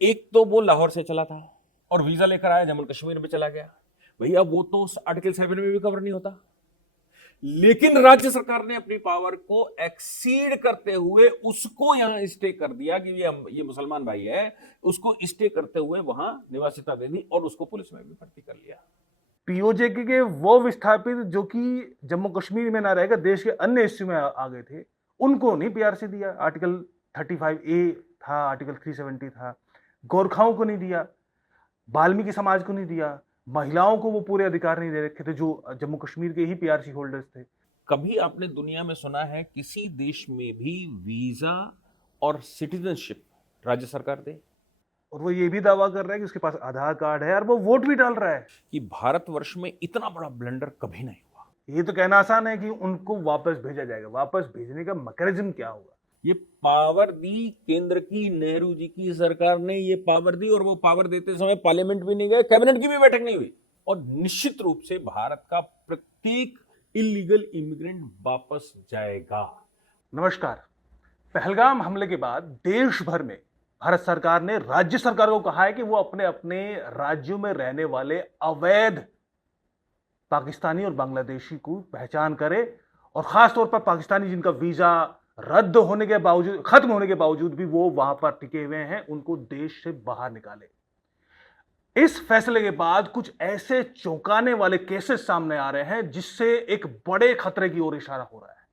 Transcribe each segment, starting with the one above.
एक तो वो लाहौर से चला था और वीजा लेकर आया, जम्मू कश्मीर में चला गया। भैया वो तो आर्टिकल 7 में भी कवर नहीं होता। लेकिन राज्य सरकार ने अपनी पावर को एक्सीड करते हुए उसको यहां स्टे कर दिया कि ये मुसलमान भाई है, उसको स्टे करते हुए वहां निवासिता दे दी और उसको पुलिस में भी भर्ती कर लिया। पीओजे के वो विस्थापित जो कि जम्मू कश्मीर में ना रहकर देश के अन्य हिस्सों में आ गए थे, उनको नहीं पीआरसी दिया। आर्टिकल 35A था, आर्टिकल 370 था। गोरखाओं को नहीं दिया, वाल्मीकि समाज को नहीं दिया, महिलाओं को वो पूरे अधिकार नहीं दे रखे थे जो जम्मू कश्मीर के ही पीआरसी होल्डर्स थे। कभी आपने दुनिया में सुना है किसी देश में भी वीजा और सिटीजनशिप राज्य सरकार दे? और वो ये भी दावा कर रहा है कि उसके पास आधार कार्ड है और वो वोट भी डाल रहा है। कि भारतवर्ष में इतना बड़ा ब्लंडर कभी नहीं हुआ। ये तो कहना आसान है कि उनको वापस भेजा जाएगा। वापस भेजने का मैकेनिज्म क्या होगा? ये पावर दी केंद्र की, नेहरू जी की सरकार ने ये पावर दी और वो पावर देते समय पार्लियामेंट भी नहीं गए, कैबिनेट की भी बैठक नहीं हुई। और निश्चित रूप से भारत का प्रत्येक इलीगल इमिग्रेंट वापस जाएगा। नमस्कार। पहलगाम हमले के बाद देश भर में भारत सरकार ने राज्य सरकार को कहा है कि वो अपने अपने राज्यों में रहने वाले अवैध पाकिस्तानी और बांग्लादेशी को पहचान करे और खासतौर पर पाकिस्तानी जिनका वीजा रद्द होने के बावजूद, खत्म होने के बावजूद भी वो वहां पर टिके हुए हैं, उनको देश से बाहर निकाले। इस फैसले के बाद कुछ ऐसे चौंकाने वाले केसेस सामने आ रहे हैं जिससे एक बड़े खतरे की ओर इशारा हो रहा है।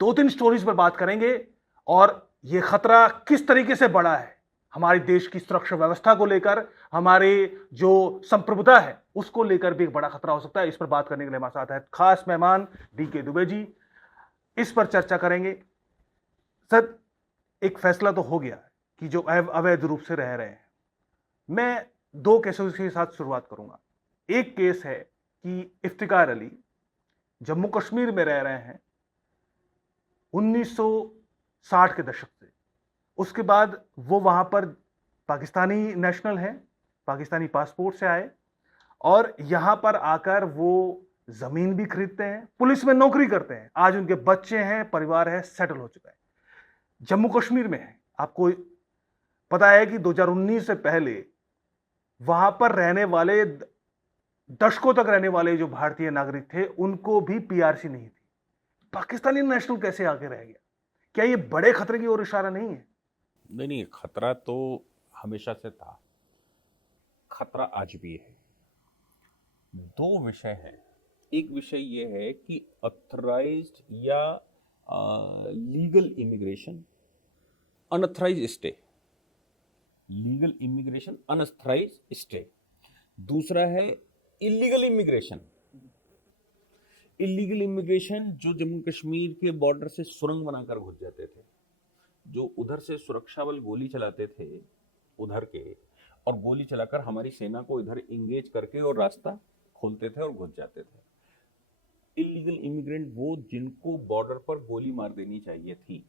2-3 स्टोरीज पर बात करेंगे और यह खतरा किस तरीके से बढ़ा है हमारे देश की सुरक्षा व्यवस्था को लेकर, हमारे जो संप्रभुता है उसको लेकर भी एक बड़ा खतरा हो सकता है। इस पर बात करने के लिए हमारे साथ है खास मेहमान डीके दुबे जी। इस पर चर्चा करेंगे। सर, एक फैसला तो हो गया कि जो अवैध रूप से रह रहे हैं, मैं 2 केसों के साथ शुरुआत करूंगा। एक केस है कि इफ्तिकार अली जम्मू कश्मीर में रह रहे हैं 1960 के दशक से। उसके बाद वो वहां पर पाकिस्तानी नेशनल हैं, पाकिस्तानी पासपोर्ट से आए और यहां पर आकर वो जमीन भी खरीदते हैं, पुलिस में नौकरी करते हैं। आज उनके बच्चे हैं, परिवार है, सेटल हो चुका है, जम्मू कश्मीर में है। आपको पता है कि 2019 से पहले वहां पर रहने वाले, दशकों तक रहने वाले जो भारतीय नागरिक थे उनको भी पीआरसी नहीं थी। पाकिस्तानी नेशनल कैसे आके रह गया? क्या ये बड़े खतरे की ओर इशारा नहीं है? नहीं, खतरा तो हमेशा से था, खतरा आज भी है। 2 विषय हैं। एक विषय ये है कि ऑथराइज्ड या legal immigration, unauthorised stay. Legal immigration, unauthorised stay. दूसरा है इलीगल इमिग्रेशन। इलीगल इमिग्रेशन जो जम्मू कश्मीर के बॉर्डर से सुरंग बनाकर घुस जाते थे, जो उधर से सुरक्षा बल गोली चलाते थे उधर के, और गोली चलाकर हमारी सेना को इधर इंगेज करके और रास्ता खोलते थे और घुस जाते थे। इलीगल इमिग्रेंट वो जिनको बॉर्डर पर गोली मार देनी चाहिए थी।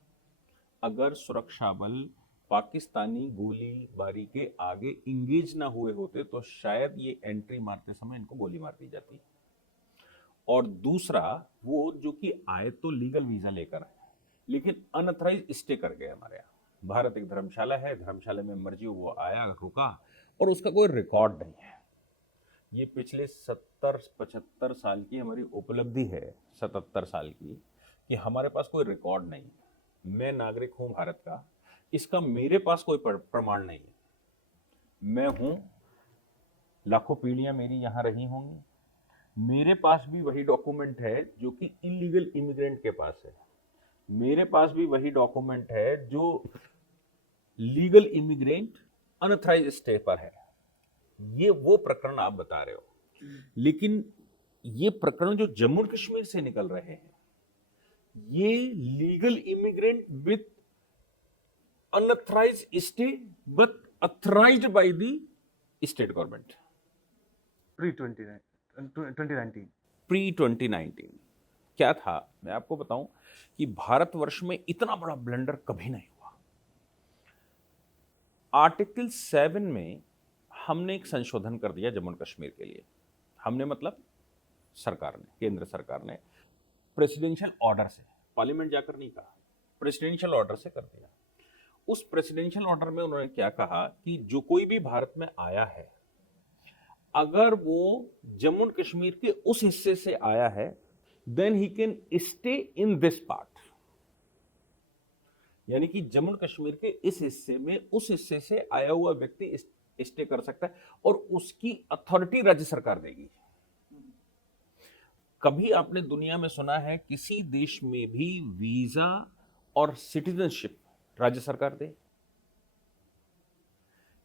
अगर सुरक्षा बल पाकिस्तानी गोलीबारी के आगे इंगेज ना हुए होते तो शायद ये एंट्री मारते समय इनको गोली मार दी जाती। और दूसरा वो जो कि आए तो लीगल वीजा लेकर आए लेकिन अनऑथराइज्ड स्टे कर गए हमारे यहाँ। भारत एक धर्मशाला है, धर्मशाला में मर्जी वो आया, रुका और उसका कोई रिकॉर्ड नहीं है। ये पिछले 70-75 साल की हमारी उपलब्धि है, 77 साल की, कि हमारे पास कोई रिकॉर्ड नहीं है। मैं नागरिक हूं भारत का, इसका मेरे पास कोई प्रमाण नहीं है। मैं हूं, लाखों पीढ़ियां मेरी यहां रही होंगी, मेरे पास भी वही डॉक्यूमेंट है जो कि इलीगल इमिग्रेंट के पास है। मेरे पास भी वही डॉक्यूमेंट है जो लीगल इमिग्रेंट अनऑथराइज्ड स्टे पर है। ये वो प्रकरण आप बता रहे हो, लेकिन ये प्रकरण जो जम्मू कश्मीर से निकल रहे हैं, ये legal immigrant with unauthorised stay but authorised by the state government. Pre 2019 pre 2019 क्या था, मैं आपको बताऊं कि भारतवर्ष में इतना बड़ा ब्लंडर कभी नहीं हुआ। आर्टिकल 7 में हमने एक संशोधन कर दिया जम्मू कश्मीर के लिए। हमने मतलब सरकार ने, केंद्र सरकार ने प्रेसिडेंशियल ऑर्डर से, पार्लियामेंट जाकर नहीं कहा, प्रेसिडेंशियल ऑर्डर से कर दिया। उस प्रेसिडेंशियल ऑर्डर में उन्होंने क्या कहा कि जो कोई भी भारत में आया है, अगर वो जम्मू एंड कश्मीर के उस हिस्से से आया है, then he can stay in this part. यानी कि जम्मू एंड कश्मीर के इस हिस्से में उस हिस्से से आया हुआ व्यक्ति स्टे कर सकता है और उसकी अथॉरिटी राज्य सरकार देगी। कभी आपने दुनिया में सुना है किसी देश में भी वीजा और सिटीजनशिप राज्य सरकार दे?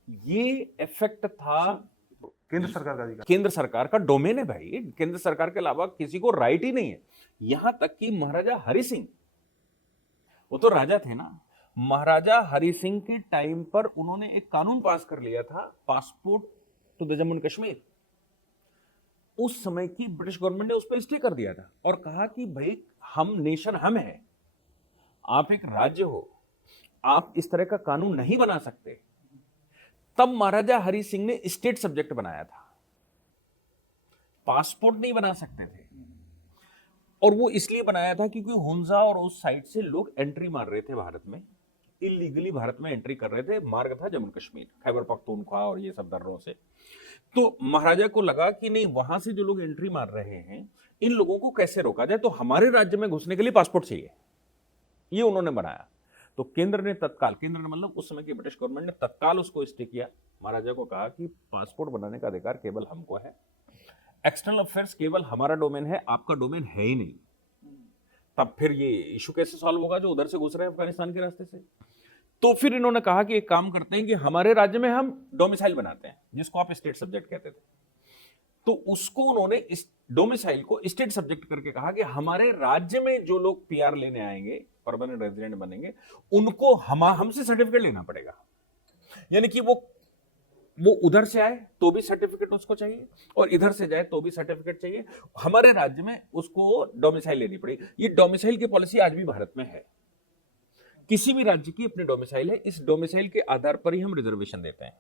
ये इफेक्ट था केंद्र सरकार का अधिकार, केंद्र सरकार का डोमेन है भाई। केंद्र सरकार के अलावा किसी को राइट ही नहीं है। यहां तक कि महाराजा हरि सिंह, वो तो राजा थे ना, महाराजा हरि सिंह के टाइम पर उन्होंने एक कानून पास कर लिया था, passport to the Jammu and Kashmir. उस समय की ब्रिटिश गवर्नमेंट ने उस पर स्टे कर दिया था और कहा कि भाई हम नेशन हम हैं, आप एक राज्य हो, आप इस तरह का कानून नहीं बना सकते। तब महाराजा हरि सिंह ने स्टेट सब्जेक्ट बनाया था, पासपोर्ट नहीं बना सकते थे। और वो इसलिए बनाया था क्योंकि हुंजा और उस साइड से लोग एंट्री मार रहे थे भारत में, इलीगली भारत में एंट्री कर रहे थे। मार्ग था जम्मू कश्मीर, खैबर पख्तूनख्वा और ये सब दर्रों से। तो महाराजा को लगा कि नहीं, वहां से जो लोग एंट्री मार रहे हैं, इन लोगों को कैसे रोका जाए, तो हमारे राज्य में घुसने के लिए पासपोर्ट चाहिए, ये उन्होंने बनाया। तो केंद्र ने तत्काल, केंद्र ने मतलब उस समय की ब्रिटिश गवर्नमेंट ने तत्काल उसको स्टे किया। महाराजा को कहा कि पासपोर्ट बनाने का अधिकार केवल हमको है, एक्सटर्नल अफेयर्स केवल हमारा डोमेन है, आपका डोमेन है ही नहीं। तब फिर ये इशू कैसे सॉल्व होगा जो उधर से घुस रहे हैं अफगानिस्तान के रास्ते से? तो फिर इन्होंने कहा कि एक काम करते हैं कि हमारे राज्य में हम डोमिसाइल बनाते हैं, जिसको आप स्टेट सब्जेक्ट कहते थे। तो उसको उन्होंने इस डोमिसाइल को स्टेट सब्जेक्ट करके कहा कि हमारे राज्य में जो लोग पीआर लेने आएंगे, परमानेंट रेजिडेंट बनेंगे, उनको हमसे सर्टिफिकेट लेना पड़ेगा। यानी कि वो उधर से आए तो भी सर्टिफिकेट उसको चाहिए और इधर से जाए तो भी सर्टिफिकेट चाहिए। हमारे राज्य में उसको डोमिसाइल लेनी पड़ेगी। ये डोमिसाइल की पॉलिसी आज भी भारत में है। किसी भी राज्य की अपनी डोमिसाइल है, इस डोमिसाइल के आधार पर ही हम रिजर्वेशन देते हैं।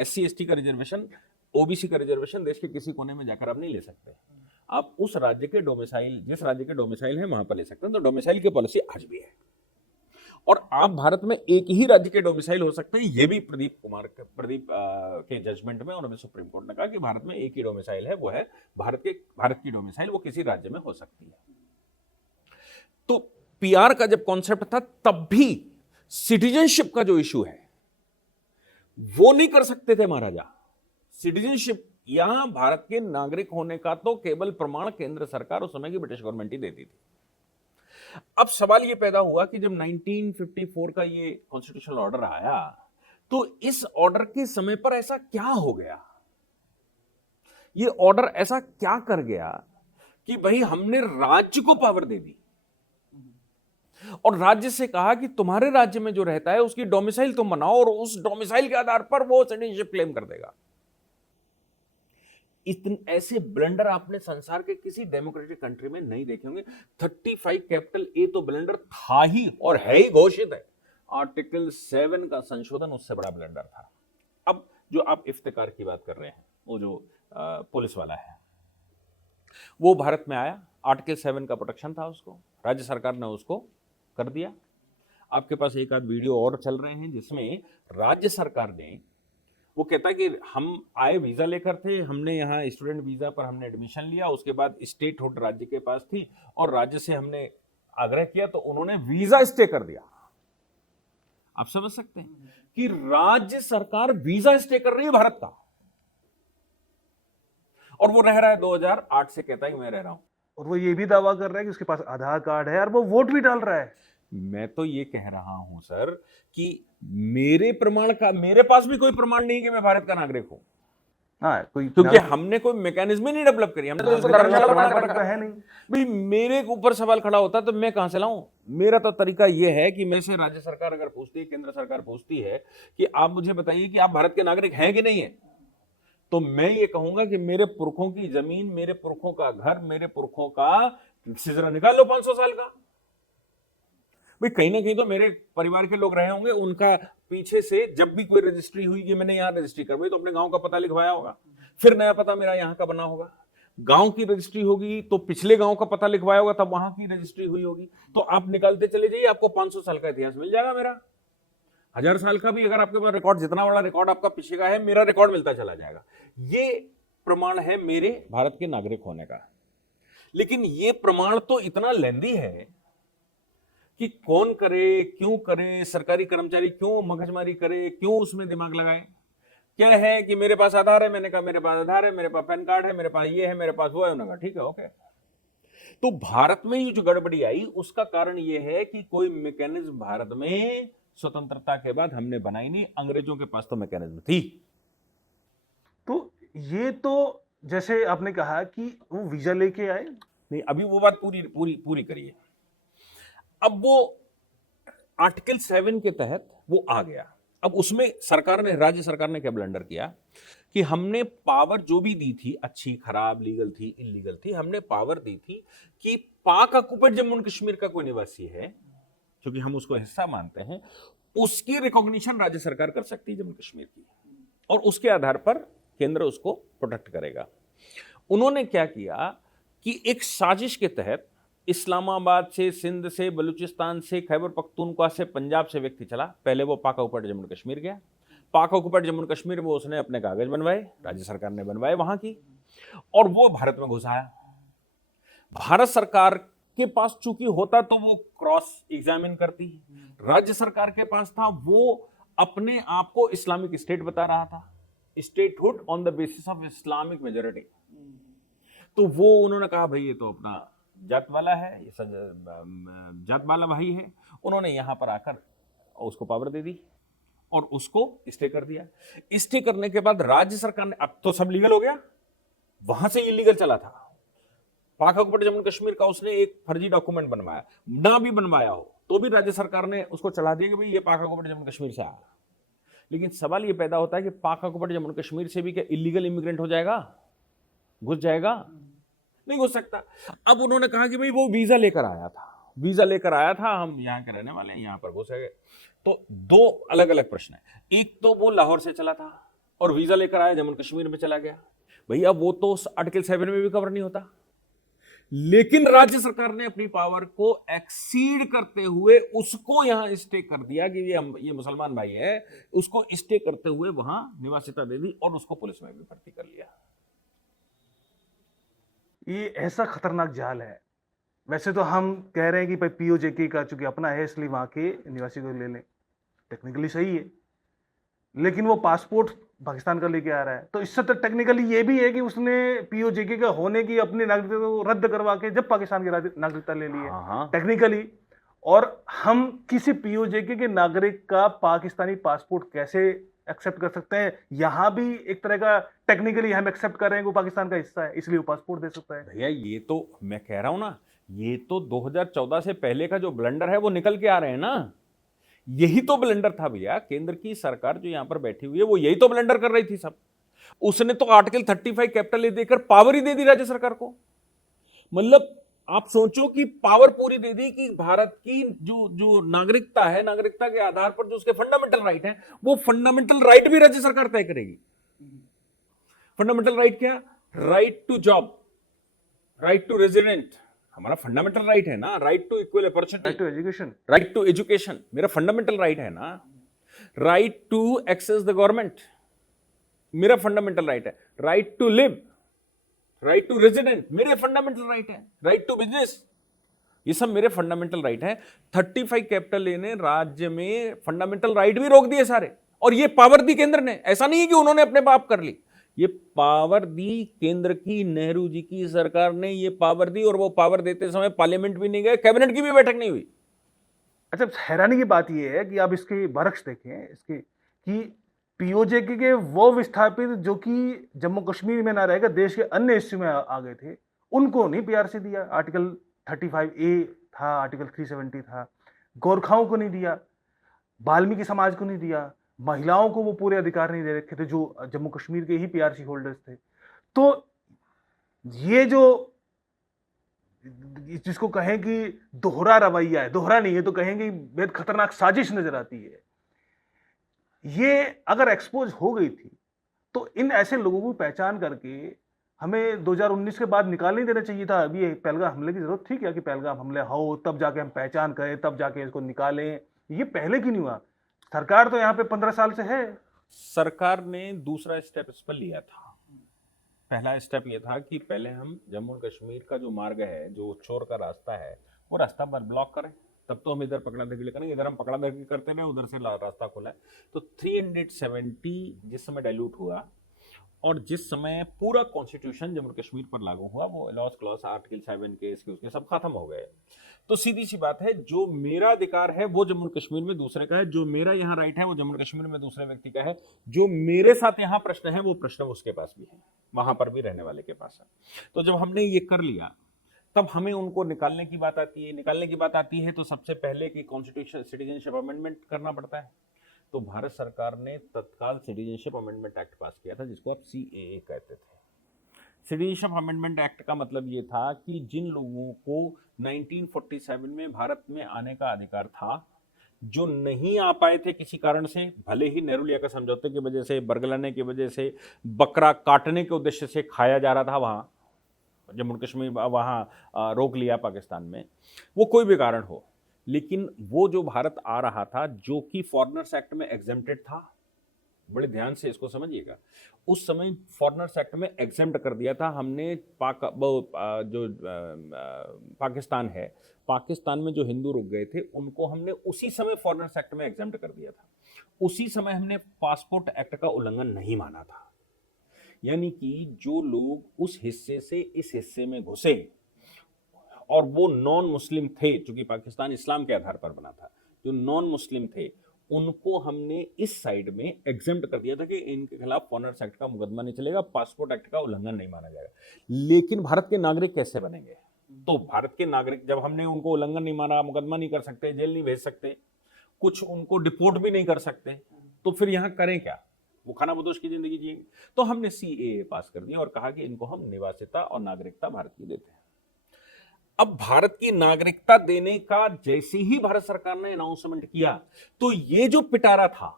एससी एसटी का रिजर्वेशन, ओबीसी का रिजर्वेशन देश के किसी कोने में जाकर आप नहीं ले सकते। आप उस राज्य के डोमिसाइल, जिस राज्य के डोमिसाइल है वहां पर ले सकते हैं। तो डोमिसाइल की पॉलिसी आज भी है और आप भारत में एक ही राज्य के डोमिसाइल हो सकते हैं। ये भी प्रदीप के जजमेंट में उन्होंने सुप्रीम कोर्ट ने कहा कि भारत में एक ही डोमिसाइल है, वो है भारत की डोमिसाइल, वो किसी राज्य में हो सकती है। तो पीआर का जब कॉन्सेप्ट था तब भी सिटीजनशिप का जो इशू है वो नहीं कर सकते थे महाराजा। सिटीजनशिप या भारत के नागरिक होने का तो केवल प्रमाण केंद्र सरकार, उस समय की ब्रिटिश गवर्नमेंट ही देती थी। अब सवाल यह पैदा हुआ कि जब 1954 का ये कॉन्स्टिट्यूशनल ऑर्डर आया, तो इस ऑर्डर के समय पर ऐसा क्या हो गया, ये ऑर्डर ऐसा क्या कर गया कि भाई हमने राज्य को पावर दे दी और राज्य से कहा कि तुम्हारे राज्य में जो रहता है उसकी डोमिसाइल तुम बनाओ और उस डोमिसाइल के आधार पर वो सिटीजनशिप क्लेम कर देगा। इतने ऐसे ब्लंडर आपने संसार के किसी डेमोक्रेटिक कंट्री में नहीं देखे होंगे। 35 कैपिटल ए तो ब्लंडर था ही और है ही, घोषित है। आर्टिकल 7 का संशोधन उससे बड़ा ब्लंडर था। अब जो आप इफ्तिकार की बात कर रहे हैं, वो जो पुलिस वाला है, वो भारत में आया, आर्टिकल 7 का प्रोटेक्शन था, उसको राज्य सरकार ने उसको कर दिया। आपके पास एक आध वीडियो और चल रहे हैं जिसमें राज्य सरकार ने, वो कहता है कि हम आए वीजा लेकर थे, हमने यहाँ स्टूडेंट वीजा पर हमने एडमिशन लिया, उसके बाद स्टेट हुड राज्य के पास थी और राज्य से हमने आग्रह किया तो उन्होंने वीजा स्टे कर दिया। आप समझ सकते हैं कि राज्य सरकार वीजा स्टे कर रही है भारत का, और वो रह रहा है 2008 से, कहता है कि मैं रह रहा हूं। और वो ये भी दावा कर रहा है कि उसके पास आधार कार्ड है और वो वोट भी डाल रहा है। मैं तो ये कह रहा हूं सर कि मेरे पास भी कोई प्रमाण नहीं कि मैं भारत का नागरिक हूं। हाँ, क्योंकि हमने कोई मैकेनिज्म ही नहीं डेवलप करी, हमने तो उसको धर्मशाला बना कर रखा है नहीं। भाई मेरे ऊपर सवाल खड़ा होता तो मैं कहां से लाऊं? मेरा तो तरीका यह है कि मेरे से राज्य सरकार अगर पूछती है, केंद्र सरकार पूछती है कि आप मुझे बताइए कि आप भारत के नागरिक हैं कि नहीं है, तो मैं ये कहूंगा कि मेरे पुरखों की जमीन, मेरे पुरखों का घर, मेरे पुरखों का सिजरा निकाल लो 500 साल का। भाई कहीं ना कहीं तो मेरे परिवार के लोग रहे होंगे, उनका पीछे से जब भी कोई रजिस्ट्री हुई कि मैंने यहाँ रजिस्ट्री करवाई तो अपने गांव का पता लिखवाया होगा, फिर नया पता मेरा यहाँ का बना होगा। गांव की रजिस्ट्री होगी तो पिछले गांव का पता लिखवाया होगा, तब वहां की रजिस्ट्री हुई होगी। तो आप निकालते चले जाइए, आपको 500 साल का इतिहास मिल जाएगा मेरा। 1000 साल का भी अगर आपके पास रिकॉर्ड, जितना बड़ा रिकॉर्ड आपका पीछे का है, मेरा रिकॉर्ड मिलता चला जाएगा। ये प्रमाण है मेरे भारत के नागरिक होने का। लेकिन ये प्रमाण तो इतना लेंदी है कि कौन करे, क्यों करे, सरकारी कर्मचारी क्यों मगजमारी करे, क्यों उसमें दिमाग लगाए। क्या है कि मेरे पास आधार है, मैंने कहा मेरे पास आधार है, मेरे पास पैन कार्ड है, मेरे पास ये है, मेरे पास वो है, उन्होंने कहा ठीक है ओके। तो भारत में ये जो गड़बड़ी आई उसका कारण ये है कि कोई मैकेनिज्म भारत में स्वतंत्रता के बाद हमने बनाई नहीं, अंग्रेजों के पास तो मैकेनिज्म थी। तो ये तो जैसे आपने कहा कि वो वीजा लेके आए, नहीं अभी वो बात पूरी पूरी पूरी करिए। अब वो आर्टिकल 7 के तहत वो आ गया। अब उसमें सरकार ने, राज्य सरकार ने क्या ब्लंडर किया कि हमने पावर जो भी दी थी, अच्छी खराब, लीगल थी इलीगल थी, हमने पावर दी थी कि पाक ऑक्युपाइड जम्मू एंड कश्मीर का कोई निवासी है, क्योंकि हम उसको हिस्सा मानते हैं, उसकी रिकॉग्निशन राज्य सरकार कर सकती है जम्मू कश्मीर की, और उसके आधार पर केंद्र उसको प्रोटेक्ट करेगा। उन्होंने क्या किया कि एक साजिश के तहत इस्लामाबाद से, सिंध से, बलूचिस्तान से, खैबर पख्तूनख्वा से, पंजाब से व्यक्ति चला। पहले वो पाक ऑक्युपाइड जम्मू एंड कश्मीर गया। पाक ऑक्युपाइड जम्मू एंड कश्मीर में उसने अपने कागज बनवाए, राज्य सरकार ने बनवाए वहां की, और वो भारत में घुस आया। भारत सरकार के पास चूंकि होता तो वो क्रॉस एग्जामिन करती, राज्य सरकार के पास था, वो अपने आप को इस्लामिक स्टेट बता रहा था, statehood on the basis of Islamic majority. तो वो उन्होंने कहा भाई ये तो अपना जात वाला है, ये जात वाला भाई है। उन्होंने यहां पर आकर उसको पावर दे दी और उसको स्टे कर दिया। स्टे करने के बाद राज्य सरकार ने, अब तो सब लीगल हो गया, वहां से इलीगल चला था। पाक ऑक्युपाइड जम्मू कश्मीर का उसने एक फर्जी डॉक्यूमेंट बनवाया, ना भी बनवाया हो तो भी राज्य सरकार ने उसको चला दिया कि भाई ये पाक ऑक्युपाइड जम्मू कश्मीर से आया। लेकिन सवाल ये पैदा होता है कि पाक ऑक्युपाइड जम्मू कश्मीर से भी क्या इलीगल इमिग्रेंट हो जाएगा, घुस जाएगा? नहीं घुस सकता। अब उन्होंने कहा कि भाई वो वीजा लेकर आया था, वीजा लेकर आया था, हम यहाँ के रहने वाले हैं, यहाँ पर घुस गए। तो दो अलग अलग प्रश्न है। एक तो वो लाहौर से चला था और वीजा लेकर आया, जम्मू कश्मीर में चला गया, भैया वो तो आर्टिकल 7 में भी कवर नहीं होता। लेकिन राज्य सरकार ने अपनी पावर को एक्सीड करते हुए उसको यहां स्टे कर दिया कि ये मुसलमान भाई है, उसको स्टे करते हुए वहां निवासिता दे दी और उसको पुलिस में भी भर्ती कर लिया। ये ऐसा खतरनाक जाल है। वैसे तो हम कह रहे हैं कि भाई पीओजेके का चूंकि अपना है इसलिए वहां के निवासी को ले लें, टेक्निकली सही है, लेकिन वो पासपोर्ट पाकिस्तान का लेके आ रहा है। तो इससे तो टेक्निकली ये भी है कि उसने पीओजेके का होने की अपनी नागरिकता को रद्द करवा के जब पाकिस्तान की नागरिकता ले ली है टेक्निकली। और हम किसी पीओजेके के नागरिक का पाकिस्तानी पासपोर्ट कैसे एक्सेप्ट कर सकते हैं? यहां भी एक तरह का टेक्निकली हम एक्सेप्ट कर रहे हैं कि वो पाकिस्तान का हिस्सा है इसलिए वो पासपोर्ट दे सकता है। भैया ये तो मैं कह रहा हूं ना, ये तो 2014 से पहले का जो ब्लंडर है वो निकल के आ रहे हैं ना। यही तो ब्लंडर था भैया। केंद्र की सरकार जो यहां पर बैठी हुई है वो यही तो ब्लंडर कर रही थी सब। उसने तो आर्टिकल 35 कैपिटल ए देकर पावर ही दे दी राज्य सरकार को। मतलब आप सोचो कि पावर पूरी दे दी कि भारत की जो नागरिकता है, नागरिकता के आधार पर जो उसके फंडामेंटल राइट है, वो फंडामेंटल राइट भी राज्य सरकार तय करेगी। फंडामेंटल राइट क्या? Right to job, right to resident, हमारा फंडामेंटल राइट है ना। Right to equal opportunity, right to education, right to education मेरा फंडामेंटल राइट है ना। Right to access the government मेरा फंडामेंटल राइट है। Right to live, right to resident मेरे fundamental right है। राइट टू बिजनेस, ये सब मेरे फंडामेंटल राइट है। 35 कैपिटल ए ने राज्य में फंडामेंटल राइट भी रोक दिए सारे, और ये पावर दी केंद्र ने। ऐसा नहीं है कि उन्होंने अपने बाप कर ली, ये पावर दी केंद्र की, नेहरू जी की सरकार ने ये पावर दी। और वो पावर देते समय पार्लियामेंट भी नहीं गए, कैबिनेट की भी बैठक नहीं हुई। अच्छा, हैरानी की बात यह है कि आप इसके बरक्स देखें इसके कि पीओजेके के वो विस्थापित जो कि जम्मू कश्मीर में ना रहेगा देश के अन्य हिस्सों में आ गए थे, उनको नहीं पीआरसी दिया। आर्टिकल 35A था, आर्टिकल 370 था। गोरखाओं को नहीं दिया, वाल्मीकि समाज को नहीं दिया, महिलाओं को वो पूरे अधिकार नहीं दे रखे थे जो जम्मू कश्मीर के ही पीआरसी होल्डर्स थे। तो ये जो जिसको कहें कि दोहरा रवैया है, दोहरा नहीं है तो कहेंगे बेहद खतरनाक साजिश नजर आती है। ये अगर एक्सपोज हो गई थी तो इन ऐसे लोगों को पहचान करके हमें 2019 के बाद निकाल नहीं देना चाहिए था। अभी पहलगाम हमले की जरूरत थी क्या कि पहलगाम हमले हो तब जाके हम पहचान करें, तब जाके इसको निकालें? ये पहले क्यों नहीं हुआ? सरकार तो यहाँ पे 15 साल से है। सरकार ने दूसरा स्टेप इस पर लिया था। पहला स्टेप ये था कि पहले हम जम्मू और कश्मीर का जो मार्ग है, जो चोर का रास्ता है, वो रास्ता पर ब्लॉक करें, तब तो हम इधर पकड़ा धकड़ी करेंगे। इधर हम पकड़ा धकड़ी करते रहे, उधर से रास्ता खोला है। तो 370 जिस समय डाइल्यूट हुआ और जिस समय पूरा कॉन्स्टिट्यूशन जम्मू कश्मीर पर लागू हुआ, वो लॉस क्लॉस आर्टिकल 7 के इसके उसके सब खत्म हो गए। तो सीधी सी बात है, जो मेरा अधिकार है वो जम्मू कश्मीर में दूसरे का है, जो मेरा यहाँ राइट है वो जम्मू कश्मीर में दूसरे व्यक्ति का है, जो मेरे साथ यहाँ प्रश्न है वो प्रश्न उसके पास भी है, वहां पर भी रहने वाले के पास है। तो जब हमने ये कर लिया तब हमें उनको निकालने की बात आती है। निकालने की बात आती है तो सबसे पहले कि कॉन्स्टिट्यूशन सिटीजनशिप अमेंडमेंट करना पड़ता है। तो भारत सरकार ने तत्काल सिटीजनशिप अमेंडमेंट एक्ट पास किया था, जिसको आप CAA कहते थे। सिटीजनशिप अमेंडमेंट एक्ट का मतलब ये था कि जिन लोगों को 1947 में भारत में आने का अधिकार था, जो नहीं आ पाए थे किसी कारण से, भले ही नेहरू लिया का समझौते की वजह से, बरगलाने की वजह से, बकरा काटने के उद्देश्य से खाया जा रहा था वहाँ जम्मू कश्मीर, वहाँ रोक लिया पाकिस्तान में, वो कोई भी कारण हो, लेकिन वो जो भारत आ रहा था जो कि फॉरेनर्स एक्ट में एग्जेम्प्टेड था, बड़े ध्यान से इसको समझिएगा, उस समय फॉरेनर्स एक्ट में एग्जेम्प्ट कर दिया था हमने। पाकिस्तान है, पाकिस्तान में जो हिंदू रुक गए थे उनको हमने उसी समय फॉरेनर्स एक्ट में एग्जेम्प्ट कर दिया था। उसी समय हमने पासपोर्ट एक्ट का उल्लंघन नहीं माना था। यानी कि जो लोग उस हिस्से से इस हिस्से में घुसे और वो नॉन मुस्लिम थे, चूंकि पाकिस्तान इस्लाम के आधार पर बना था, जो नॉन मुस्लिम थे उनको हमने इस साइड में एग्जेम्प्ट कर दिया था कि इनके खिलाफ फॉरेनर्स एक्ट का मुकदमा नहीं चलेगा, पासपोर्ट एक्ट का उल्लंघन नहीं माना जाएगा। लेकिन भारत के नागरिक कैसे बनेंगे? तो भारत के नागरिक जब हमने उनको उल्लंघन नहीं माना, मुकदमा नहीं कर सकते, जेल नहीं भेज सकते, कुछ उनको डिपोर्ट भी नहीं कर सकते, तो फिर यहाँ करें क्या? वो खानाबदोश की जिंदगी जिएंगे। तो हमने CAA पास कर दिया और कहा कि इनको हम निवासिता और नागरिकता भारत की देते हैं। अब भारत की नागरिकता देने का जैसे ही भारत सरकार ने अनाउंसमेंट किया, तो ये जो पिटारा था,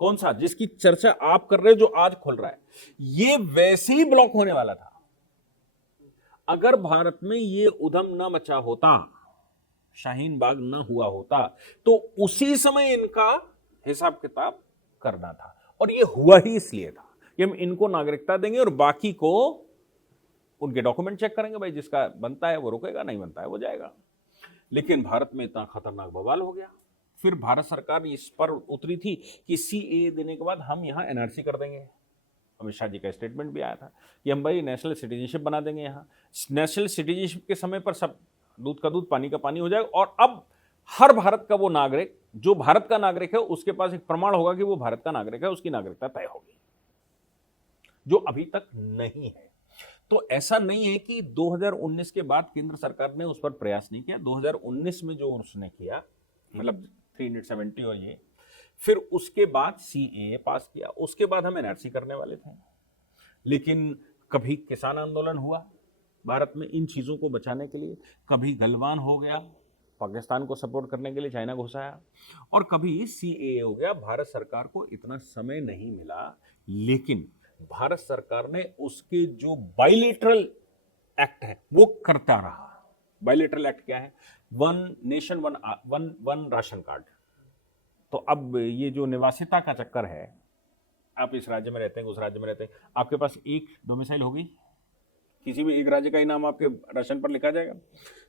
कौन सा, जिसकी चर्चा आप कर रहे हो, जो आज खुल रहा है, ये वैसे ही ब्लॉक होने वाला था। अगर भारत में ये उधम न मचा होता, शाहीन बाग न हुआ होता, तो उसी समय इनका हिसाब किताब करना था। और ये हुआ ही इसलिए था कि हम इनको नागरिकता देंगे और बाकी को उनके डॉक्यूमेंट चेक करेंगे, भाई जिसका बनता है वो रुकेगा, नहीं बनता है वो जाएगा। लेकिन भारत में इतना खतरनाक बवाल हो गया। फिर भारत सरकार इस पर उतरी थी कि CAA देने के बाद हम यहाँ NRC कर देंगे। अमित शाह जी का स्टेटमेंट भी आया था कि हम भाई नेशनल सिटीजनशिप बना देंगे। यहाँ नेशनल सिटीजनशिप के समय पर सब दूध का दूध पानी का पानी हो जाएगा, और अब हर भारत का वो नागरिक जो भारत का नागरिक है उसके पास एक प्रमाण होगा कि वो भारत का नागरिक है, उसकी नागरिकता तय होगी, जो अभी तक नहीं है। तो ऐसा नहीं है कि 2019 के बाद केंद्र सरकार ने उस पर प्रयास नहीं किया। 2019 में जो उसने किया, मतलब 370 और ये, फिर उसके बाद CAA पास किया, उसके बाद हम NRC करने वाले थे। लेकिन कभी किसान आंदोलन हुआ भारत में इन चीज़ों को बचाने के लिए, कभी गलवान हो गया, पाकिस्तान को सपोर्ट करने के लिए चाइना घुसाया, और कभी CAA हो गया। भारत सरकार को इतना समय नहीं मिला, लेकिन भारत सरकार ने उसके जो बायलैटरल एक्ट है वो करता रहा। बायलैटरल एक्ट क्या है? One nation one ration card. तो अब ये जो निवासिता का चक्कर है, आप इस राज्य में रहते हैं, उस राज्य में रहते हैं, आपके पास एक डोमिसाइल होगी, किसी भी एक राज्य का ही नाम आपके राशन पर लिखा जाएगा।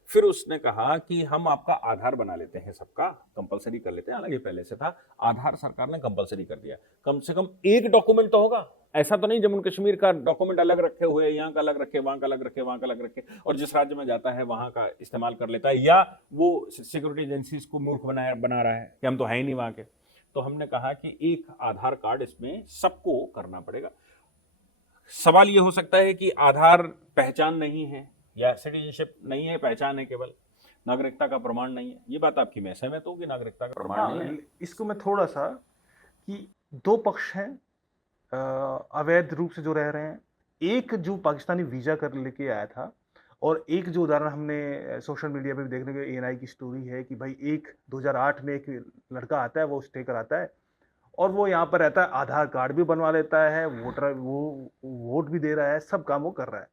फिर उसने कहा कि हम आपका आधार बना लेते हैं, सबका कंपलसरी कर लेते हैं। हालांकि पहले से था, आधार सरकार ने कंपलसरी कर दिया। कम से कम एक डॉक्यूमेंट तो होगा, ऐसा तो नहीं जम्मू कश्मीर का डॉक्यूमेंट अलग रखे हुए, यहाँ का अलग रखे, वहां का अलग रखे, वहां का अलग रखे, और जिस राज्य में जाता है वहां का इस्तेमाल कर लेता है, या वो सिक्योरिटी एजेंसीज को मूर्ख बना रहा है कि हम तो है ही नहीं वहां के। तो हमने कहा कि एक आधार कार्ड इसमें सबको करना पड़ेगा। सवाल ये हो सकता है कि आधार पहचान नहीं है, या सिटीजनशिप नहीं है, पहचान है केवल, नागरिकता का प्रमाण नहीं है। ये बात आपकी मैं सहमत हूं कि नागरिकता का प्रमाण नहीं है। इसको मैं थोड़ा सा, कि दो पक्ष हैं अवैध रूप से जो रह रहे हैं, एक जो पाकिस्तानी वीजा कर लेके आया था, और एक जो उदाहरण हमने सोशल मीडिया पे भी देखने को, ANI की स्टोरी है कि भाई 2008 में एक लड़का आता है, वो स्टे कराता है और वो यहाँ पर रहता है, आधार कार्ड भी बनवा लेता है, वोट भी दे रहा है, सब काम वो कर रहा है।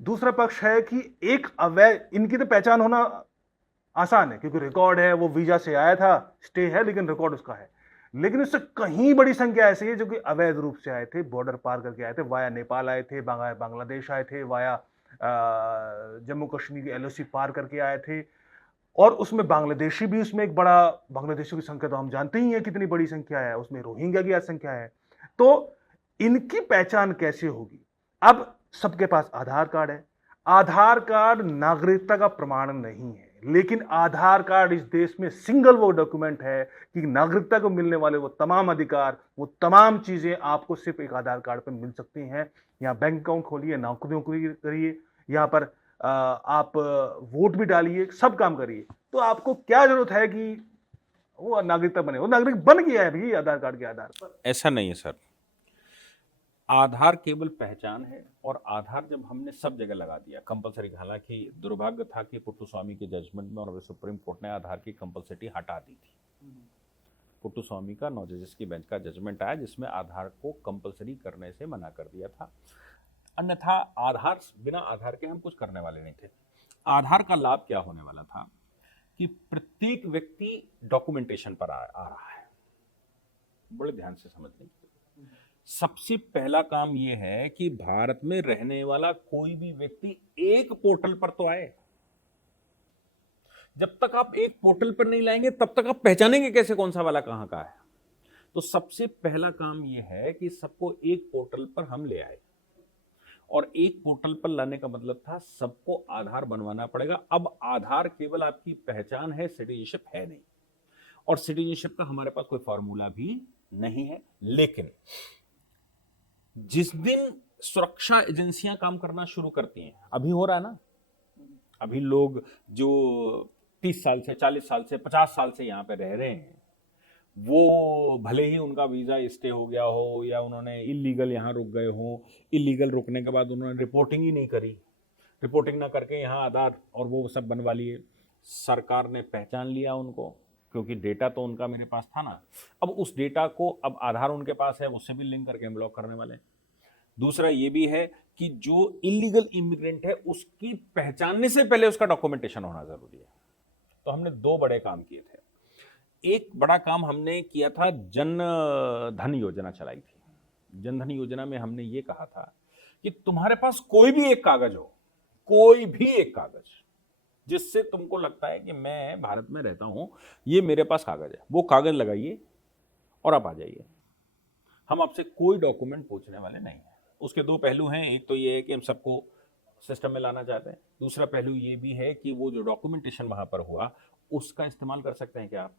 दूसरा पक्ष है कि एक अवैध, इनकी तो पहचान होना आसान है क्योंकि रिकॉर्ड है, वो वीजा से आया था, स्टे है, लेकिन रिकॉर्ड उसका है। लेकिन इससे कहीं बड़ी संख्या ऐसी है जो कि अवैध रूप से आए थे, बॉर्डर पार करके आए थे, वाया नेपाल आए थे, बांग्लादेश आए थे, वाया जम्मू कश्मीर की एलओसी पार करके आए थे। और उसमें बांग्लादेशी भी, उसमें एक बड़ा, बांग्लादेशियों की संख्या तो हम जानते ही हैं कितनी बड़ी संख्या है, उसमें रोहिंग्या की संख्या है। तो इनकी पहचान कैसे होगी? अब सबके पास आधार कार्ड है। आधार कार्ड नागरिकता का प्रमाण नहीं है, लेकिन आधार कार्ड इस देश में सिंगल वो डॉक्यूमेंट है कि नागरिकता को मिलने वाले वो तमाम अधिकार, वो तमाम चीजें आपको सिर्फ एक आधार कार्ड पर मिल सकती हैं। यहां बैंक अकाउंट खोलिए, नौकरियों करिए, यहां पर आप वोट भी डालिए, सब काम करिए। तो आपको क्या जरूरत है कि वो नागरिकता बने? वो नागरिक बन गया है भाई आधार कार्ड के आधार पर। ऐसा नहीं है सर, आधार केवल पहचान है, और आधार जब हमने सब जगह लगा दिया कंपलसरी, हालांकि दुर्भाग्य था कि पुट्टुस्वामी के जजमेंट में और सुप्रीम कोर्ट ने आधार की कंपलसिटी हटा दी थी। पुट्टुस्वामी का 9 जजेस की बेंच का जजमेंट आया जिसमें आधार को कंपलसरी करने से मना कर दिया था। अन्यथा आधार, बिना आधार के हम कुछ करने वाले नहीं थे। आधार का लाभ क्या होने वाला था कि प्रत्येक व्यक्ति डॉक्यूमेंटेशन पर आ रहा है। बड़े ध्यान से समझ लें, सबसे पहला काम यह है कि भारत में रहने वाला कोई भी व्यक्ति एक पोर्टल पर तो आए। जब तक आप एक पोर्टल पर नहीं लाएंगे तब तक आप पहचानेंगे कैसे कौन सा वाला कहां का है? तो सबसे पहला काम यह है कि सबको एक पोर्टल पर हम ले आए, और एक पोर्टल पर लाने का मतलब था सबको आधार बनवाना पड़ेगा। अब आधार केवल आपकी पहचान है, सिटीजनशिप है नहीं, और सिटीजनशिप का हमारे पास कोई फॉर्मूला भी नहीं है। लेकिन जिस दिन सुरक्षा एजेंसियां काम करना शुरू करती हैं, अभी हो रहा है ना, अभी लोग जो 30 साल से, 40 साल से, 50 साल से यहां पे रह रहे हैं, वो भले ही उनका वीजा स्टे हो गया हो या उन्होंने इलीगल यहां रुक गए हो, इलीगल रुकने के बाद उन्होंने रिपोर्टिंग ही नहीं करी, रिपोर्टिंग ना करके यहां आधार और वो सब बनवा लिए, सरकार ने पहचान लिया उनको, क्योंकि डेटा तो उनका मेरे पास था ना। अब उस डेटा को, अब आधार उनके पास है, उससे भी लिंक करके हम ब्लॉक करने वाले हैं। दूसरा ये भी है कि जो इलीगल इमिग्रेंट है उसकी पहचानने से पहले उसका डॉक्यूमेंटेशन होना जरूरी है। तो हमने 2 बड़े काम किए थे। एक बड़ा काम हमने किया था, जन धन योजना चलाई थी। जन धन योजना में हमने ये कहा था कि तुम्हारे पास कोई भी एक कागज हो, कोई भी एक कागज जिससे तुमको लगता है कि मैं भारत में रहता हूं, ये मेरे पास कागज है, वो कागज लगाइए और आप आ जाइए। हम आपसे कोई डॉक्यूमेंट पूछने वाले नहीं हैं। उसके 2 पहलू हैं, एक तो ये है कि हम सबको सिस्टम में लाना चाहते हैं, दूसरा पहलू ये भी है कि वो जो डॉक्यूमेंटेशन वहां पर हुआ उसका इस्तेमाल कर सकते हैं क्या आप?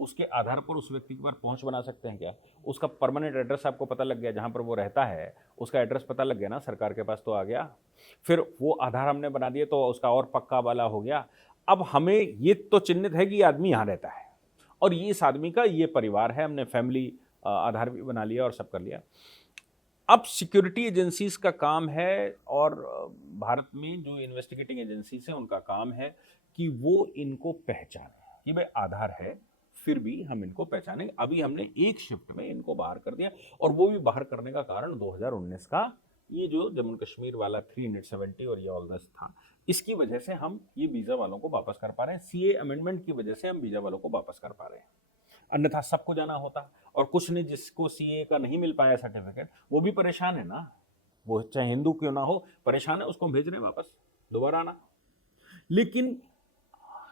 उसके आधार पर उस व्यक्ति पर पहुंच बना सकते हैं क्या? उसका परमानेंट एड्रेस आपको पता लग गया, जहां पर वो रहता है उसका एड्रेस पता लग गया ना, सरकार के पास तो आ गया। फिर वो आधार हमने बना दिए तो उसका और पक्का वाला हो गया। अब हमें ये तो चिन्हित है कि ये आदमी यहां रहता है और ये इस आदमी का ये परिवार है, हमने फैमिली आधार भी बना लिया और सब कर लिया। अब सिक्योरिटी एजेंसीज का काम है, और भारत में जो इन्वेस्टिगेटिंग एजेंसीज है उनका काम है कि वो इनको पहचाने कि भाई आधार है, फिर भी हम इनको पहचानेंगे। अभी हमने एक शिफ्ट में इनको बाहर कर दिया, और वो भी बाहर करने का कारण 2019 का ये जो जम्मू कश्मीर वाला 370 और ये ऑल दस था, इसकी वजह से हम ये वीजा वालों को वापस कर पा रहे हैं। सीए अमेंडमेंट की वजह से हम वीजा वालों को वापस कर पा रहे हैं, अन्यथा सबको जाना होता। और कुछ ने जिसको सीए का नहीं मिल पाया सर्टिफिकेट, वो भी परेशान है ना, वो चाहे हिंदू क्यों ना हो, परेशान है, उसको भेज रहे हैं वापस, दोबारा आना। लेकिन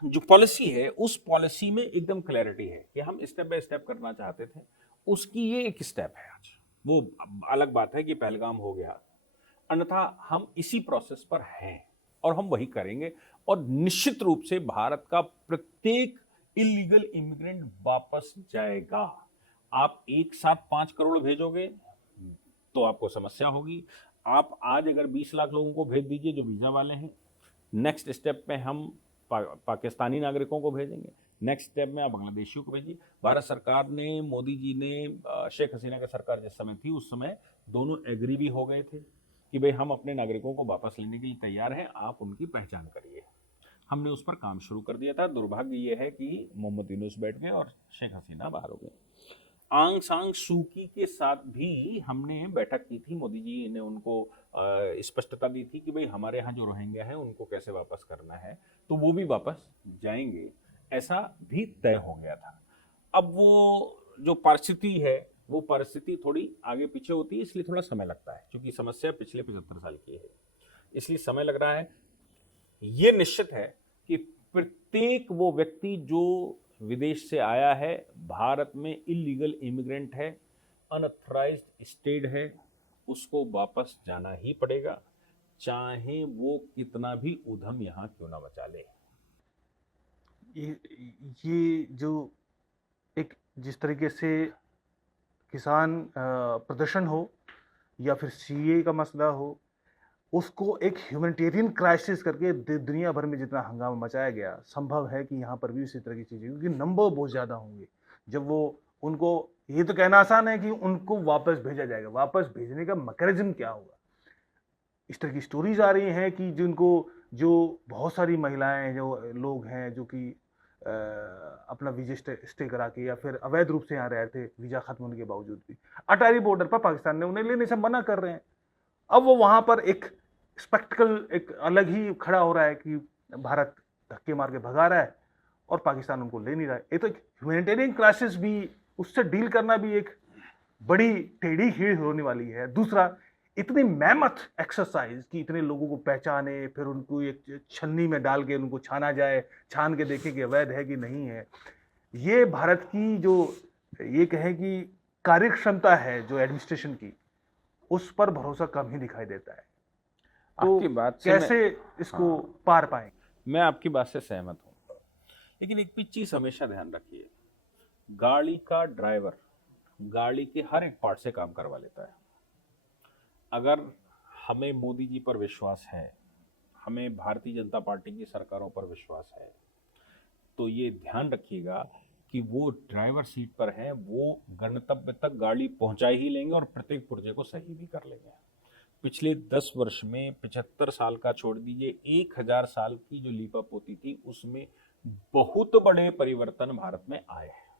जो पॉलिसी है उस पॉलिसी में एकदम क्लैरिटी है कि हम स्टेप बाय स्टेप करना चाहते थे, उसकी ये एक स्टेप है आज। वो अलग बात है कि पहलगाम हो गया, अन्यथा हम इसी प्रोसेस पर हैं और हम वही करेंगे। और निश्चित रूप से भारत का प्रत्येक इलीगल इमिग्रेंट वापस जाएगा। आप एक साथ 5 करोड़ भेजोगे तो आपको समस्या होगी। आप आज अगर 20 लाख लोगों को भेज दीजिए जो वीजा वाले हैं, नेक्स्ट स्टेप में हम पाकिस्तानी नागरिकों को भेजेंगे, नेक्स्ट स्टेप में आप बांग्लादेशियों को भेजिए। भारत सरकार ने, मोदी जी ने, शेख हसीना की सरकार जिस समय थी उस समय दोनों एग्री भी हो गए थे कि भाई हम अपने नागरिकों को वापस लेने के लिए तैयार हैं, आप उनकी पहचान करिए। हमने उस पर काम शुरू कर दिया था। दुर्भाग्य ये है कि मोहम्मद यूनुस बैठ गए और शेख हसीना बाहर हो गए। आंग सांग सूकी के साथ भी हमने बैठक की थी। मोदी जी ने उनको स्पष्टता दी थी कि भाई हमारे यहाँ जो रोहिंग्या है उनको कैसे वापस करना है, तो वो भी वापस जाएंगे, ऐसा भी तय हो गया था। अब वो जो परिस्थिति है वो परिस्थिति थोड़ी आगे पीछे होती है, इसलिए थोड़ा समय लगता है, क्योंकि समस्या पिछले 75 साल की है, इसलिए समय लग रहा है। ये निश्चित है कि प्रत्येक वो व्यक्ति जो विदेश से आया है, भारत में इलीगल इमिग्रेंट है, अनऑथराइज्ड स्टेड है, उसको वापस जाना ही पड़ेगा, चाहे वो कितना भी उधम यहाँ क्यों ना मचा ले। ये जो एक जिस तरीके से किसान प्रदर्शन हो या फिर सीए का मसला हो, उसको एक ह्यूमैनिटेरियन क्राइसिस करके दुनिया भर में जितना हंगामा मचाया गया, संभव है कि यहाँ पर भी इसी तरह की चीजें, क्योंकि नंबर बहुत ज्यादा होंगे। जब वो उनको, ये तो कहना आसान है कि उनको वापस भेजा जाएगा, वापस भेजने का मैकेनिज्म क्या होगा। इस तरह की स्टोरीज आ रही हैं कि जिनको, जो बहुत सारी महिलाएं, जो लोग हैं जो कि अपना वीजा स्टे करा के या फिर अवैध रूप से यहाँ रह रहे थे वीजा खत्म होने के बावजूद भी, अटारी बॉर्डर पर पाकिस्तान ने उन्हें लेने से मना कर रहे हैं। अब वो वहां पर एक स्पेक्टिकल एक अलग ही खड़ा हो रहा है कि भारत धक्के मार के भगा रहा है और पाकिस्तान उनको ले नहीं रहा है। ये तो एक ह्यूमैनिटेरियन क्राइसिस भी, उससे डील करना भी एक बड़ी टेढ़ी हीड़ होने वाली है। दूसरा, इतनी मेहनत एक्सरसाइज कि इतने लोगों को पहचाने, फिर उनको एक छन्नी में डाल के उनको छाना जाए, छान के देखें कि अवैध है कि नहीं है। ये भारत की जो ये कहें कि कार्यक्षमता है जो एडमिनिस्ट्रेशन की, उस पर भरोसा कम ही दिखाई देता है। तो आपकी बात से कैसे इसको पार पाएं? मैं आपकी बात से सहमत हूं, लेकिन एक भी चीज हमेशा ध्यान रखिए, गाड़ी का ड्राइवर गाड़ी के हर एक पार्ट से काम करवा लेता है। अगर हमें मोदी जी पर विश्वास है, हमें भारतीय जनता पार्टी की सरकारों पर विश्वास है, तो ये ध्यान रखिएगा कि वो ड्राइवर सीट पर हैं, वो गंतव्य तक गाड़ी पहुंचा ही लेंगे और प्रत्येक पुर्जे को सही भी कर लेंगे। पिछले 10 वर्ष में 75 साल का छोड़ दीजिए, 1000 साल की जो लीपअप होती थी उसमें बहुत बड़े परिवर्तन भारत में आए हैं।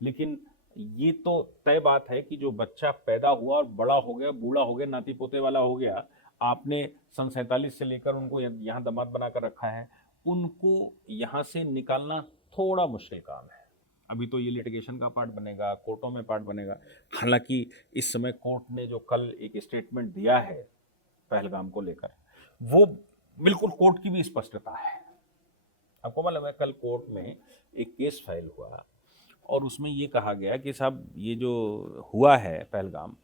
लेकिन ये तो तय बात है कि जो बच्चा पैदा हुआ और बड़ा हो गया, बूढ़ा हो गया, नाती पोते वाला हो गया, आपने सन 47 से लेकर उनको यहाँ दामाद बनाकर रखा है, उनको यहाँ से निकालना थोड़ा मुश्किल काम है। अभी तो ये लिटिगेशन का पार्ट बनेगा, कोर्टों में पार्ट बनेगा। हालांकि इस समय कोर्ट ने जो कल एक स्टेटमेंट दिया है पहलगाम को लेकर, वो बिल्कुल कोर्ट की भी स्पष्टता है। आपको मालूम है, कल कोर्ट में एक केस फाइल हुआ और उसमें ये कहा गया कि साहब ये जो हुआ है पहलगाम,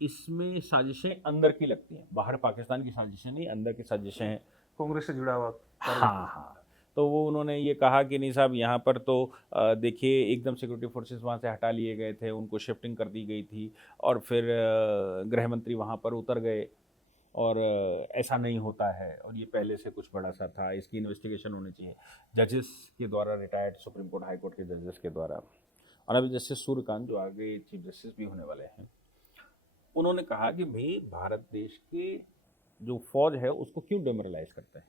इसमें साजिशें अंदर की लगती हैं, बाहर पाकिस्तान की साजिशें नहीं, अंदर की साजिशें हैं, कांग्रेस से जुड़ा हुआ। हाँ। तो वो उन्होंने ये कहा कि नहीं साहब, यहाँ पर तो देखिए एकदम सिक्योरिटी फोर्सेस वहाँ से हटा लिए गए थे, उनको शिफ्टिंग कर दी गई थी और फिर गृह मंत्री वहाँ पर उतर गए और ऐसा नहीं होता है और ये पहले से कुछ बड़ा सा था, इसकी इन्वेस्टिगेशन होनी चाहिए जजेस के द्वारा, retired supreme court high court के जजेस के द्वारा। और अभी जस्टिस सूर्यकांत जो आगे चीफ जस्टिस भी होने वाले हैं, उन्होंने कहा कि भाई भारत देश के जो फौज है उसको क्यों डेमोरलाइज करते हैं,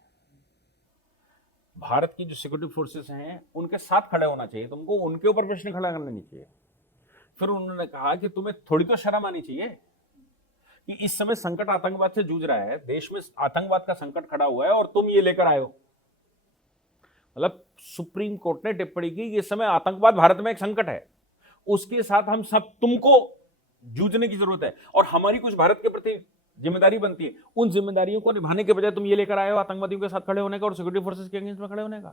भारत की जो सिक्योरिटी फोर्सेस हैं उनके साथ खड़े होना चाहिए, तुमको उनके ऊपर प्रश्न खड़ा करना नहीं चाहिए। फिर उन्होंने कहा कि तुम्हें थोड़ी तो शर्म आनी चाहिए कि इस समय संकट आतंकवाद से जूझ रहा है, देश में आतंकवाद का संकट खड़ा हुआ है और तुम ये लेकर आए हो। मतलब सुप्रीम कोर्ट ने टिप्पणी की कि इस समय आतंकवाद भारत में एक संकट है, उसके साथ हम सब तुमको जूझने की जरूरत है और हमारी कुछ भारत के प्रति जिम्मेदारी बनती है, उन जिम्मेदारियों को निभाने के बजाय तुम ये लेकर आए हो आतंकवादियों के साथ खड़े होने का और सिक्योरिटी फोर्सेस के अगेंस्ट में खड़े होने का।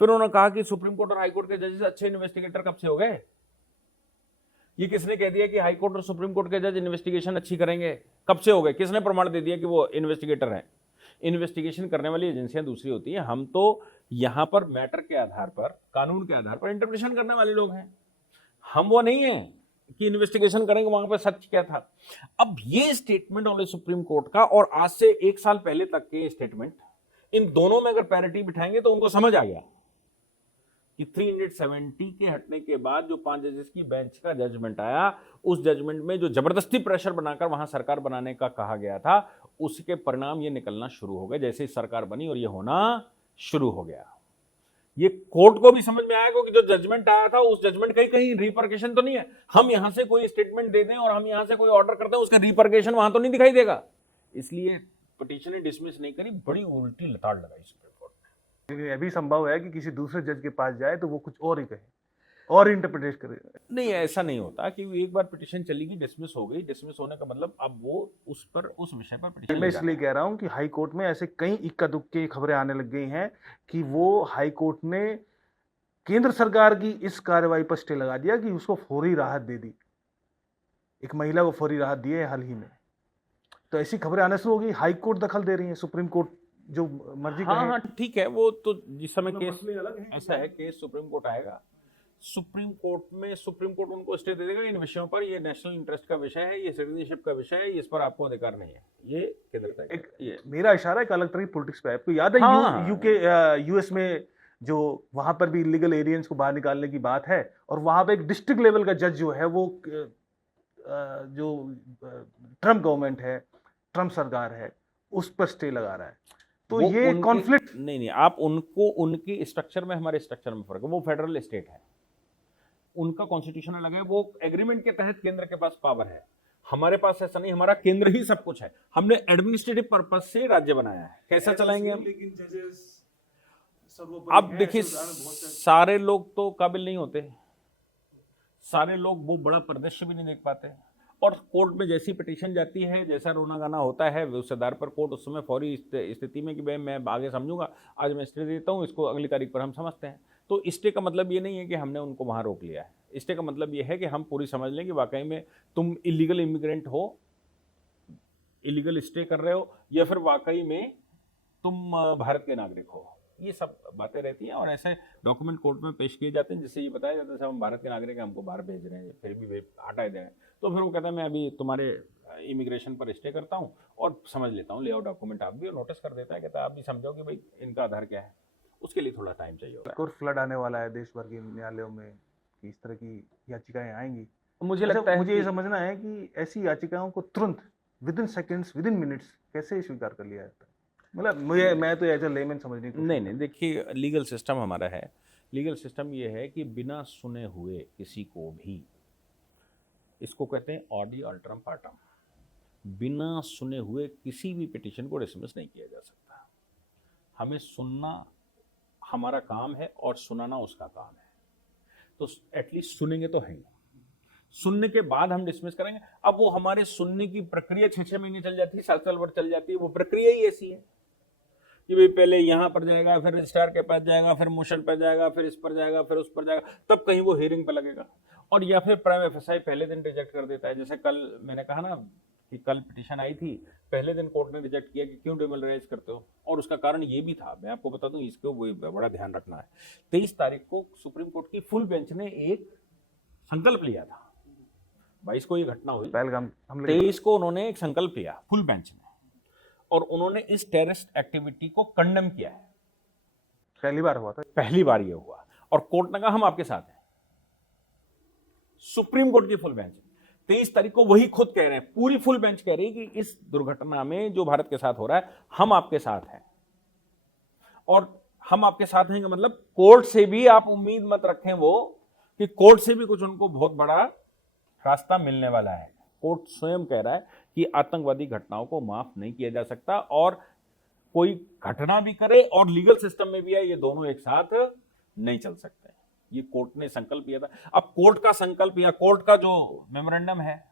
फिर उन्होंने कहा कि सुप्रीम कोर्ट और हाई कोर्ट के जजेस अच्छे इन्वेस्टिगेटर कब से हो गए? ये किसने कह दिया कि हाई कोर्ट और सुप्रीम कोर्ट के जज इन्वेस्टिगेशन अच्छी करेंगे? कब से हो गए? किसने प्रमाण दे दिया कि वो इन्वेस्टिगेटर हैं? इन्वेस्टिगेशन करने वाली एजेंसियां दूसरी होती हैं, हम तो यहां पर मैटर के आधार पर, कानून के आधार पर इंटरप्रिटेशन करने वाले लोग हैं। हम वो नहीं है कि इन्वेस्टिगेशन करेंगे वहां पर सच क्या था। अब ये स्टेटमेंट ऑन सुप्रीम कोर्ट का और आज से 1 साल पहले तक के स्टेटमेंट, इन दोनों में अगर पैरिटी बिठाएंगे तो उनको समझ आ गया कि 370 के हटने के बाद जो 5 जजेस की बेंच का जजमेंट आया, उस जजमेंट में जो जबरदस्ती प्रेशर बनाकर वहां सरकार बनाने का कहा गया था, उसके परिणाम ये निकलना शुरू हो गए जैसे ही सरकार बनी और ये होना शुरू हो गया। ये कोर्ट को भी समझ में आएगा कि जो जजमेंट आया था उस जजमेंट का कहीं रिपरकेशन तो नहीं है। हम यहां से कोई स्टेटमेंट दे दें और हम यहां से कोई ऑर्डर करते हैं, उसका रिपरकेशन वहां तो नहीं दिखाई देगा। इसलिए पिटीशन डिसमिस नहीं करी, बड़ी उल्टी लताड़ लगाई सुप्रीम कोर्ट ने। लेकिन यह भी संभव है कि किसी दूसरे जज के पास जाए तो वो कुछ और ही कहे और इंटरप्रिटेट करे। नहीं, ऐसा नहीं होता कि एक बार पिटीशन चलेगी, डिसमिस हो गई, डिसमिस होने का मतलब अब वो उस विषय पर पिटीशन मैं इसलिए कह रहा हूं कि हाई कोर्ट में ऐसे कई इक्का दुक्के खबरें आने लग गई हैं कि वो हाई कोर्ट ने केंद्र सरकार की इस कार्रवाई पर स्टे लगा दिया कि उसको फौरी राहत दे दी। एक महिला को फौरी राहत दी है हाल ही में, तो ऐसी खबरें आने शुरू हो गई। हाई कोर्ट दखल दे रही है, सुप्रीम कोर्ट जो मर्जी हाँ कहे। हाँ ठीक है, वो तो जिस समय केस ऐसा है, केस सुप्रीम कोर्ट आएगा, सुप्रीम कोर्ट उनको स्टे दे देगा इन विषयों पर। ये नेशनल इंटरेस्ट का विषय है, ये सिटीजनशिप का विषय है, इस पर आपको अधिकार नहीं है, ये केंद्र तय एक करेगा। ये मेरा इशारा एक अलग तरह की पॉलिटिक्स पे है। आपको याद है हाँ। यूके यूएस में जो वहां पर भी इलीगल एलियंस को बाहर निकालने की बात है, और वहां पे एक डिस्ट्रिक्ट लेवल का जज जो है वो जो ट्रम्प गवर्नमेंट है, ट्रम्प सरकार है, उस पर स्टे लगा रहा है। तो ये कॉन्फ्लिक्ट नहीं, आप उनको उनके स्ट्रक्चर में हमारे स्ट्रक्चर में फर्क है। वो फेडरल स्टेट है, उनका कॉन्स्टिट्यूशन अलग है, वो एग्रीमेंट के तहत केंद्र के पास पावर है। हमारे पास ऐसा नहीं, हमारा केंद्र ही सब कुछ है। हमने एडमिनिस्ट्रेटिव पर्पस से राज्य बनाया है, कैसा चलाएंगे हम? अब देखिए, सारे लोग तो काबिल नहीं होते, सारे लोग वो बड़ा परिदृश्य भी नहीं देख पाते, और कोर्ट में जैसी पिटीशन जाती है, जैसा रोना गाना होता है, उस आधार पर कोर्ट उस समय फौरी स्थिति में कि भाई मैं आगे समझूंगा, आज मैं स्टे देता हूँ, इसको अगली तारीख पर हम समझते हैं। तो स्टे का मतलब ये नहीं है कि हमने उनको वहाँ रोक लिया है। स्टे का मतलब ये है कि हम पूरी समझ लें कि वाकई में तुम इलीगल इमिग्रेंट हो, इलीगल स्टे कर रहे हो, या फिर वाकई में तुम भारत के नागरिक हो। ये सब बातें रहती हैं, और ऐसे डॉक्यूमेंट कोर्ट में पेश किए जाते हैं जिससे ये बताया जाता है हम भारत के नागरिक हैं, हमको बाहर भेज रहे हैं, फिर भी हटाए दे रहे हैं। तो फिर वो कहता है मैं अभी तुम्हारे इमिग्रेशन पर स्टे करता हूँ और समझ लेता हूँ, ले आओ डॉक्यूमेंट। आप भी नोटिस कर देता है, कहता है आप भी समझो कि भाई इनका आधार क्या है। उसके लिए थोड़ा टाइम चाहिए होगा। और फ्लड आने वाला है देश भर के न्यायालयों में कि इस तरह की याचिकाएं आएंगी। मुझे लगता है मुझे ये समझना है कि ऐसी याचिकाओं को तुरंत with in seconds, with in minutes कैसे स्वीकार कर लिया जाता है। मतलब मैं तो एज ए लेमैन समझने की नहीं, देखिए लीगल सिस्टम हमारा है, लीगल सिस्टम ये है कि बिना सुने हुए किसी को भी, इसको कहते हैं ऑडी अल्टरम पार्टम, बिना सुने हुए किसी भी पिटीशन को डिसमिस नहीं किया जा सकता। हमें सुनना हमारा काम है और सुनाना उसका काम है, तो एटलीस्ट सुनेंगे तो है ही। सुनने के बाद हम डिसमिस करेंगे। अब वो हमारे सुनने की प्रक्रिया 6-6 महीने चल जाती है, साल भर चल जाती है, वो प्रक्रिया ही ऐसी है कि भाई पहले यहाँ पर जाएगा, फिर रजिस्ट्रार के पास जाएगा, फिर मोशन पर जाएगा, फिर इस पर जाएगा, फिर उस पर जाएगा, तब कहीं वो हियरिंग पर लगेगा। और या फिर प्राइम एफएसआई पहले दिन रिजेक्ट कर देता है। जैसे कल मैंने कहा ना कि कल पिटीशन आई थी, पहले दिन कोर्ट ने रिजेक्ट किया कि क्यों डिमोलराइज करते हो, और उसका कारण ये भी था, मैं आपको बता दूं, इसको बड़ा ध्यान रखना है। 23 तारीख को सुप्रीम कोर्ट की फुल बेंच ने एक संकल्प लिया था। 22 को ये घटना हुई, 23 को उन्होंने एक संकल्प लिया फुल बेंच ने, और उन्होंने इस टेररिस्ट एक्टिविटी को कंडेम किया है। पहली बार हुआ था, पहली बार ये हुआ, और कोर्ट ने कहा हम आपके साथ हैं। सुप्रीम कोर्ट की फुल बेंच 23 तारीख को वही खुद कह रहे हैं, पूरी फुल बेंच कह रही है कि इस दुर्घटना में जो भारत के साथ हो रहा है, हम आपके साथ हैं। और हम आपके साथ हैं का मतलब कोर्ट से भी आप उम्मीद मत रखें वो कि कोर्ट से भी कुछ उनको बहुत बड़ा रास्ता मिलने वाला है। कोर्ट स्वयं कह रहा है कि आतंकवादी घटनाओं को माफ नहीं किया जा सकता, और कोई घटना भी करे और लीगल सिस्टम में भी है, ये दोनों एक साथ नहीं चल सकते। ये कोर्ट ने संकल्प लिया था। अब कोर्ट का संकल्प या कोर्ट का जो मेमोरेंडम है,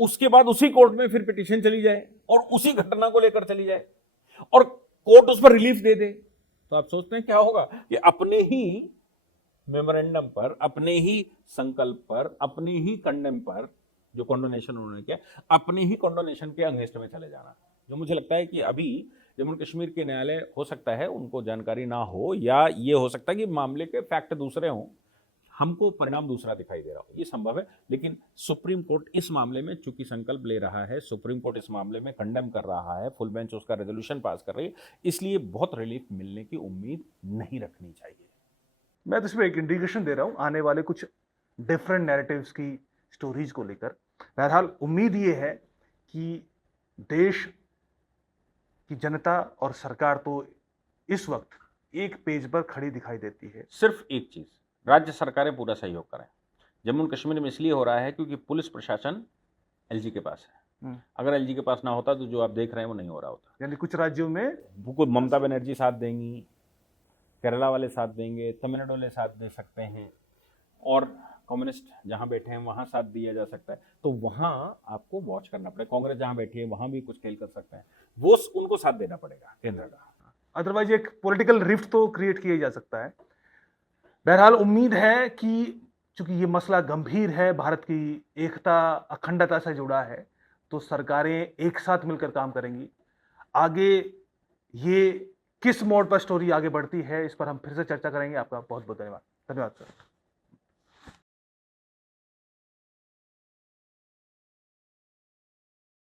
उसके बाद उसी कोर्ट में फिर पिटीशन चली जाए और उसी घटना को लेकर चली जाए और कोर्ट उस पर रिलीफ दे दे, तो आप सोचते हैं क्या होगा? कि अपने ही मेमोरेंडम पर, अपने ही संकल्प पर, अपने ही कंडेम पर जो कॉन्डोनेशन उन्होंने किया, अपने ही कॉन्डोनेशन के अगेंस्ट में चले जाना, जो मुझे लगता है कि अभी जम्मू कश्मीर के न्यायालय हो सकता है उनको जानकारी ना हो, या ये हो सकता है कि मामले के फैक्ट दूसरे हों, हमको परिणाम दूसरा दिखाई दे रहा हो, ये संभव है। लेकिन सुप्रीम कोर्ट इस मामले में चूंकि संकल्प ले रहा है, सुप्रीम कोर्ट इस मामले में कंडेम कर रहा है, फुल बेंच उसका रेजोल्यूशन पास कर रही है, इसलिए बहुत रिलीफ मिलने की उम्मीद नहीं रखनी चाहिए। मैं तो इसमें एक इंडिकेशन दे रहा हूं आने वाले कुछ डिफरेंट नैरेटिव्स की स्टोरीज को लेकर। बहरहाल उम्मीद ये है कि देश की जनता और सरकार तो इस वक्त एक पेज पर खड़ी दिखाई देती है। सिर्फ एक चीज, राज्य सरकारें पूरा सहयोग करें। जम्मू और कश्मीर में इसलिए हो रहा है क्योंकि पुलिस प्रशासन एलजी के पास है। अगर एलजी के पास ना होता तो जो आप देख रहे हैं वो नहीं हो रहा होता। यानी कुछ राज्यों में वो ममता बनर्जी साथ देंगी, केरला वाले साथ देंगे, तमिलनाडु वाले साथ दे सकते हैं, और कम्युनिस्ट जहां बैठे हैं वहां साथ दिया जा सकता है। तो वहां आपको वॉच करना पड़ेगा। कांग्रेस जहां बैठी है वहां भी कुछ खेल कर सकते हैं, वो उनको साथ देना पड़ेगा केंद्र का। अदरवाइज एक पॉलिटिकल रिफ्ट तो क्रिएट किया जा सकता है। बहरहाल उम्मीद है कि चूंकि ये मसला गंभीर है, भारत की एकता अखंडता से जुड़ा है, तो सरकारें एक साथ मिलकर काम करेंगी। आगे ये किस मोड़ पर स्टोरी आगे बढ़ती है, इस पर हम फिर से चर्चा करेंगे। आपका बहुत बहुत धन्यवाद। धन्यवाद सर।